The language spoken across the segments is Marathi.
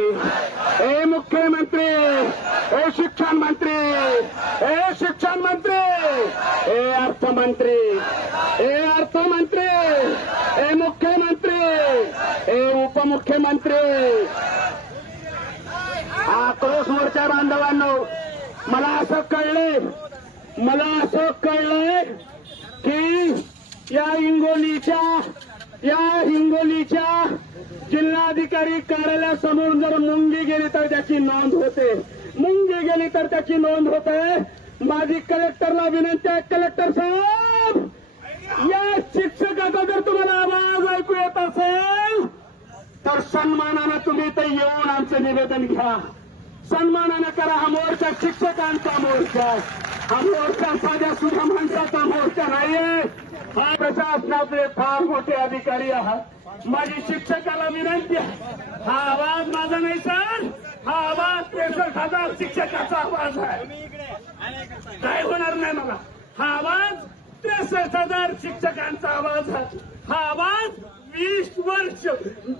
हे मुख्यमंत्री हे शिक्षण मंत्री हे शिक्षण मंत्री हे अर्थमंत्री हे अर्थमंत्री हे मुख्यमंत्री हे उपमुख्यमंत्री. आक्रोश मोर्चा बांधवांनो मला असं कळलंय मला असं कळलंय की या हिंगोलीच्या या हिंगोलीच्या जिल्हाधिकारी कार्यालयासमोर जर मुंगी गेली तर त्याची नोंद होते. मुंगी गेली तर त्याची नोंद होते. माझी कलेक्टरला विनंती आहे कलेक्टर साहेब! या शिक्षकाचा जर तुम्हाला आवाज ऐकू येत असेल तर सन्मानानं तुम्ही ते येऊन आमचं निवेदन घ्या. सन्मानानं करा हा मोर्चा शिक्षकांचा मोर्चा हा मोर्चा साध्या सुद्धा माणसाचा मोर्चा नाहीये. हा फार मोठे अधिकारी आहात. माझी शिक्षकाला विनंती आहे. हा आवाज माझा नाही सर. हा आवाज त्रेसष्ट हजार शिक्षकाचा आवाज आहे. काय होणार नाही मला. हा आवाज त्रेसष्ट हजार शिक्षकांचा आवाज आहे. हा आवाज वीस वर्ष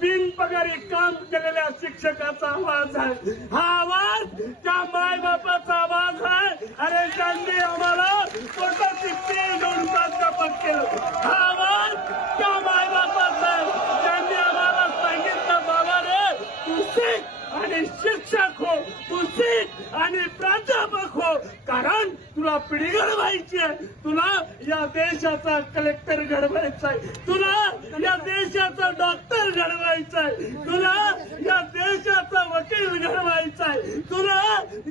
बिनपगारी काम केलेल्या शिक्षकाचा आवाज आहे. हा आवाज त्या मायबापाचा आवाज आहे. अरे त्यांनी आम्हाला स्वतःची फी घेऊन पिढी घडवायची आहे. तुला या देशाचा कलेक्टर घडवायचा आहे. तुला या देशाचा डॉक्टर घडवायचा आहे. तुला या देशाचा वकील घडवायचा आहे. तुला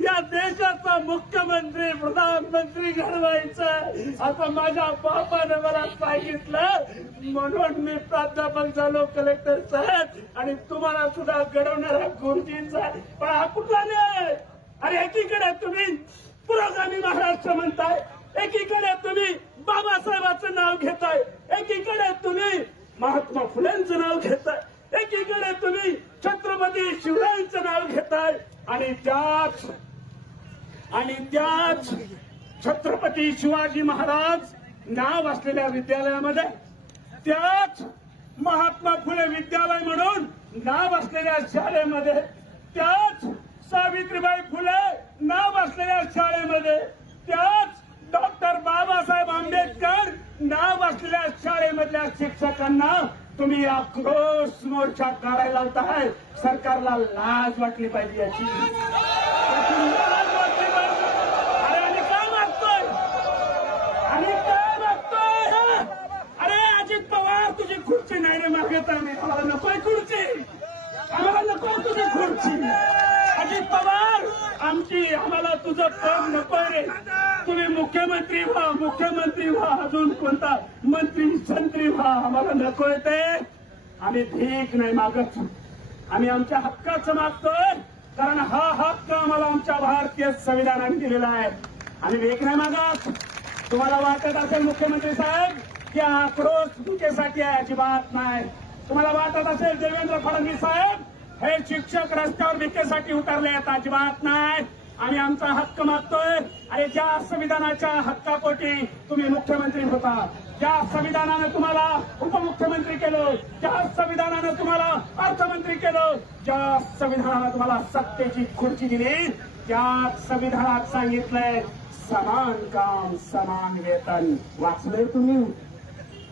या देशाचा मुख्यमंत्री प्रधानमंत्री घडवायचा आहे. आता माझ्या बापाने मला सांगितलं म्हणून मी प्राध्यापक झालो कलेक्टर साहेब. आणि तुम्हाला सुद्धा घडवणारा गुरुजींचा पण हा कुठला नाही अरे एकीकडे तुम्ही पुरोगामी महाराष्ट्र म्हणताय. एकीकडे तुम्ही बाबासाहेबांचं नाव घेताय. एकीकडे तुम्ही महात्मा फुलेंचं नाव घेताय. एकीकडे तुम्ही छत्रपती शिवरायांचं नाव घेताय. आणि त्याच आणि त्याच छत्रपती शिवाजी महाराज नाव असलेल्या विद्यालयामध्ये त्याच महात्मा फुले विद्यालय म्हणून नाव असलेल्या शाळेमध्ये त्याच सावित्रीबाई फुले नाव असलेल्या शाळेमध्ये त्याच डॉक्टर बाबासाहेब आंबेडकर नाव असलेल्या शाळेमधल्या शिक्षकांना तुम्ही आक्रोश मोर्चा काढायला लावताय. सरकारला लाज वाटली पाहिजे याची. लाज वाटली पाहिजे. अरे आणि काय मागतोय? आणि काय मागतोय? अरे अजित पवार तुझी खुर्ची नाही रे मागत आम्ही. नकोय खुर्ची आम्हाला नको तुझी खुर्ची अजित पवार आमची आम्हाला तुझं काम नकोय रे. तुम्ही मुख्यमंत्री व्हा मुख्यमंत्री व्हा अजून कोणता मंत्री संत्री व्हा. आम्हाला नकोय ते. आम्ही भीक नाही मागत आम्ही आमच्या हक्काचं मागतोय कारण हा हक्क आम्हाला आमच्या भारतीय संविधानाने दिलेला आहे. आम्ही भीक नाही मागत. तुम्हाला वाटत असेल मुख्यमंत्री साहेब की आक्रोश भुकेसाठी आहे? अजिबात नाही. तुम्हाला वाटत असेल देवेंद्र फडणवीस साहेब हे शिक्षक रस्त्यावर भिकेसाठी उतरले आहेत? अजिबात नाही. आम्ही आमचा हक्क मागतोय. आणि ज्या संविधानाच्या हक्कापोटी तुम्ही मुख्यमंत्री होता ज्या संविधानानं तुम्हाला उपमुख्यमंत्री केलं ज्या संविधानानं तुम्हाला अर्थमंत्री केलं ज्या संविधानानं तुम्हाला सत्तेची खुर्ची दिली त्या संविधानात सांगितलंय समान काम समान वेतन. वाचलंय तुम्ही?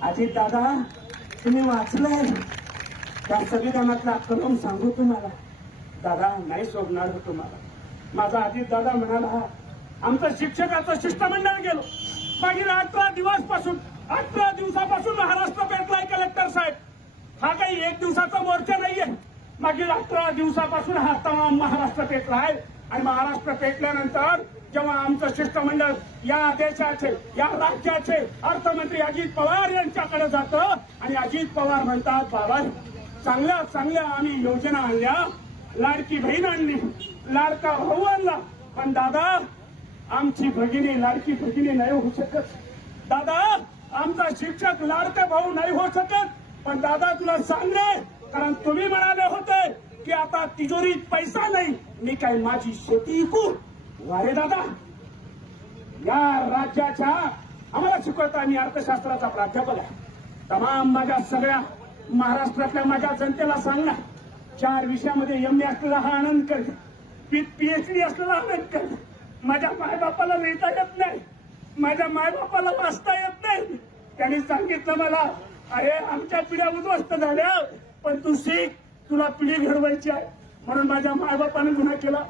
अजित दादा तुम्ही वाचलंय? त्या संविधानातला कलम सांगू तुम्हाला. दादा नाही सोडणार हो तुम्हाला. माझा अजित दादा म्हणाला आमचं शिक्षकाचं शिष्टमंडळ गेलो. मागील अठरा दिवसपासून अठरा दिवसापासून महाराष्ट्र पेटलाय कलेक्टर साहेब. हा काही एक दिवसाचा मोर्चा नाहीये. मागील अठरा दिवसापासून हा तमाम महाराष्ट्र पेटला आहे. आणि महाराष्ट्र पेटल्यानंतर जेव्हा आमचं शिष्टमंडळ या देशाचे या राज्याचे अर्थमंत्री अजित पवार यांच्याकडे जातं आणि अजित पवार म्हणतात बाबा चांगल्या चांगल्या आम्ही योजना आणल्या. लाडकी बहीण आणली लाडका भाऊ आणला पण दादा आमची भगिनी लाडकी भगिनी नाही होऊ शकत. दादा आमचा शिक्षक लाडका भाऊ नाही होऊ शकत. पण दादा तुला सांगले कारण तुम्ही म्हणाले होते की आता तिजोरीत पैसा नाही. मी काय माझी शेती इकू? वारे दादा या राज्याच्या आम्हाला शिकवता मी अर्थशास्त्राचा प्राध्यापक आहे. तमाम माझ्या सगळ्या महाराष्ट्रातल्या माझ्या जनतेला सांगणार. चार विषयामध्ये एम ए असलेला हा आनंद कर पीएचडी असलेला आनंद कर माझ्या मायबापाला लिहिता येत नाही माझ्या मायबापाला वाचता येत नाही. त्यांनी सांगितलं मला अरे आमच्या पिढ्या उद्ध्वस्त झाल्या पण तू शिक तुला पिढी घडवायची आहे. म्हणून माझ्या मायबापाने गुन्हा केला.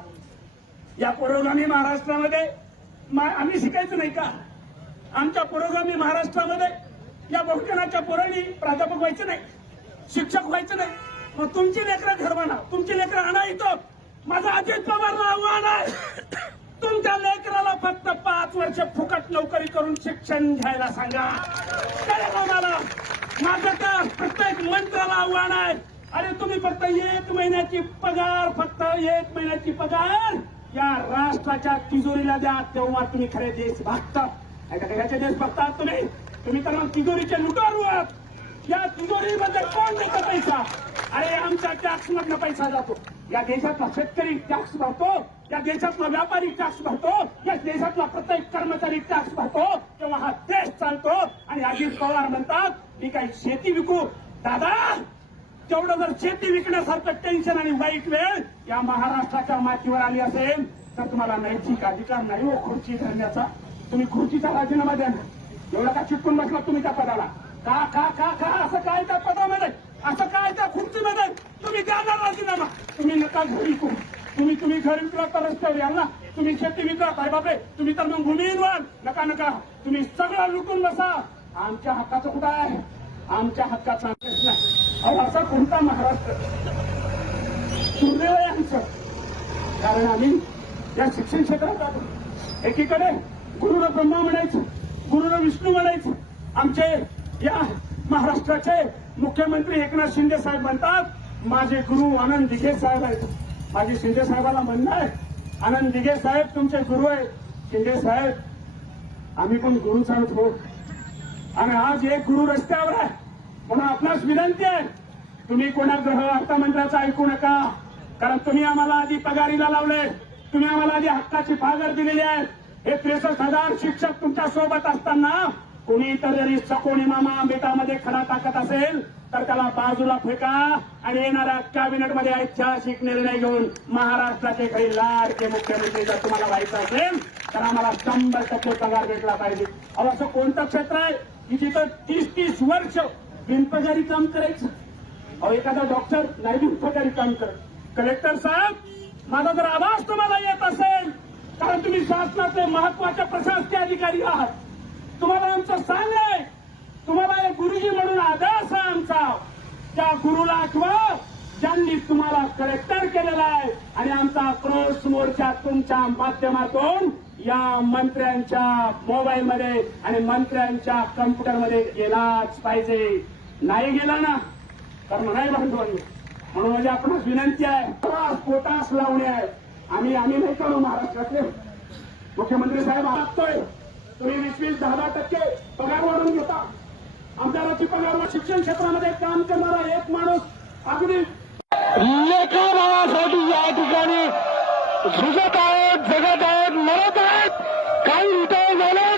या पुरोगामी महाराष्ट्रामध्ये मा- आम्ही शिकायचं नाही का? आमच्या पुरोगामी महाराष्ट्रामध्ये या बहुजनाच्या पोरांनी प्राध्यापक व्हायचं नाही शिक्षक व्हायचं नाही. मग तुमची लेकरं घडवाना तुमची लेकरं आणा इथं. माझं अजित पवार आव्हान आहे. तुमच्या लेकराला फक्त पाच वर्ष फुकट नोकरी करून शिक्षण घ्यायला सांगा. मला माझं तर प्रत्येक मंत्र्याला आव्हान आहे. अरे तुम्ही फक्त एक महिन्याची पगार फक्त एक महिन्याची पगार या राष्ट्राच्या तिजोरीला द्या. तेव्हा तुम्ही खरे देश भागता तर याचे देशभक्त आहात तुम्ही. तुम्ही तर मग तिजोरीचे लुटारू आहात. या तिजोरीमध्ये कोण देतो पैसा? अरे आमच्या टॅक्स मधला पैसा जातो. या देशातला शेतकरी टॅक्स भरतो या देशातला व्यापारी टॅक्स भरतो या देशातला प्रत्येक कर्मचारी टॅक्स भरतो तेव्हा हा देश चालतो. आणि अजित पवार म्हणतात मी काही शेती विकू. दादा तेवढं जर शेती विकण्यासारखं टेन्शन आणि वाईट वेळ या महाराष्ट्राच्या मातीवर आली असेल तर तुम्हाला नैतिक अधिकार नाही हो खुर्ची धरण्याचा. तुम्ही खुर्चीचा राजीनामा द्या ना. एवढा का चिटकून बसला तुम्ही त्या पदाला? का का का का असं काय त्या पदामध्ये? असं काय त्या खुर्चीमध्ये? तुम्ही द्या ना राजीनामा. तुम्ही नका घरी करू. तुम्ही तुम्ही घर विकला रस्त्यावर याल ना. तुम्ही शेती विकला काय बापरे तुम्ही तर मग भूमिहीन व्हाल नका नका. तुम्ही सगळं लुटून बसा. आमच्या हक्काचं कुठं आहे? आमच्या हक्काचा प्रश्न आहे अहो असा कोणता महाराष्ट्र? दुर्दैव कारण आम्ही या शिक्षण क्षेत्रात आलो एकीकडे गुरुनं ब्रह्मा म्हणायचं. गुरुनं विष्णू म्हणायचं. आमचे या महाराष्ट्राचे मुख्यमंत्री एकनाथ शिंदे साहेब म्हणतात माझे गुरु आनंद दिघे साहेब आहेत. माझे शिंदे साहेबाला म्हणणं आहे आनंद दिघे साहेब तुमचे गुरु आहेत. शिंदे साहेब आम्ही पण गुरुच आहोत हो. आणि आज एक गुरु रस्त्यावर आहे म्हणून आपणास विनंती आहे तुम्ही कोणा ग्रह अर्थमंत्र्याचं ऐकू नका कारण तुम्ही आम्हाला आधी पगारीला लावले तुम्ही आम्हाला आधी हक्काची पागर दिलेली आहे हे त्रेसष्ट हजार शिक्षक तुमच्यासोबत असताना कोणी तर जरी सकोनी मामा बेटामध्ये खडा टाकत असेल तर त्याला बाजूला फेका आणि येणाऱ्या कॅबिनेटमध्ये ऐतिहासिक निर्णय घेऊन महाराष्ट्राचे काही लाडके मुख्यमंत्री जर तुम्हाला व्हायचं असेल तर आम्हाला शंभर टक्के पगार भेटला पाहिजे. अहो असं कोणतं क्षेत्र आहे? की जिथं तीस तीस वर्ष बिनपगारी काम करायचं? अहो एखादा डॉक्टर नाही बिनपगारी काम करत. कलेक्टर साहेब माझा जर आवाज तुम्हाला येत असेल कारण तुम्ही शासनाचे महत्त्वाचे प्रशासकीय अधिकारी आहात. तुम्हाला आमचं सांगाय तुम्हाला एक गुरुजी म्हणून आदर्श आहे आमचा. त्या गुरुला आठवा ज्यांनी तुम्हाला कलेक्टर केलेला आहे आणि आमचा आक्रोश मोर्चा तुमच्या माध्यमातून या मंत्र्यांच्या मोबाईलमध्ये आणि मंत्र्यांच्या कम्प्युटरमध्ये गेलाच पाहिजे. नाही गेला ना? तर नाही भांडवल. म्हणून म्हणजे आपण विनंती आहे. पोटास पोटास लावणे आहे. आम्ही आम्ही नाही करू महाराष्ट्रातले. मुख्यमंत्री साहेब मागतोय तुम्ही वीस वीस दहा दहा टक्के पगार वाढवून घेता. आमदाराची पगार शिक्षण क्षेत्रामध्ये काम करणारा एक माणूस अगदी लेखाभावासाठी या ठिकाणी झुजत आहेत जगत आहेत मरत आहेत. काही रिटायर झाले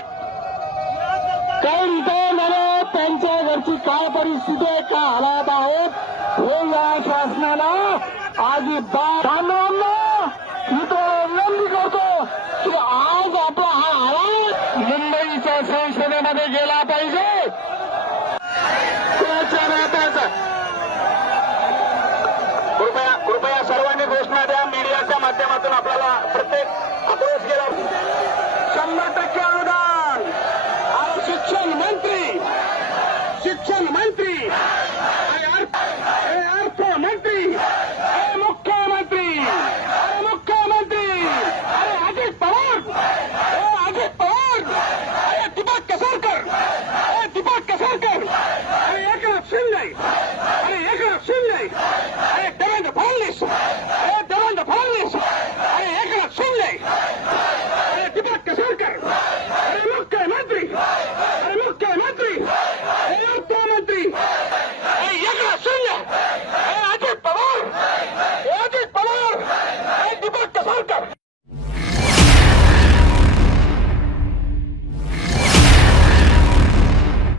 काही रिटायर झाले त्यांच्या घरची काय परिस्थिती आहे काय हालात आहेत हे या शासनाला अजिबात बांधवांना माध्यमातून आपल्याला प्रत्येक आक्रोश गेला. शंभर टक्के अनुदान. शिक्षण मंत्री. शिक्षण मंत्री.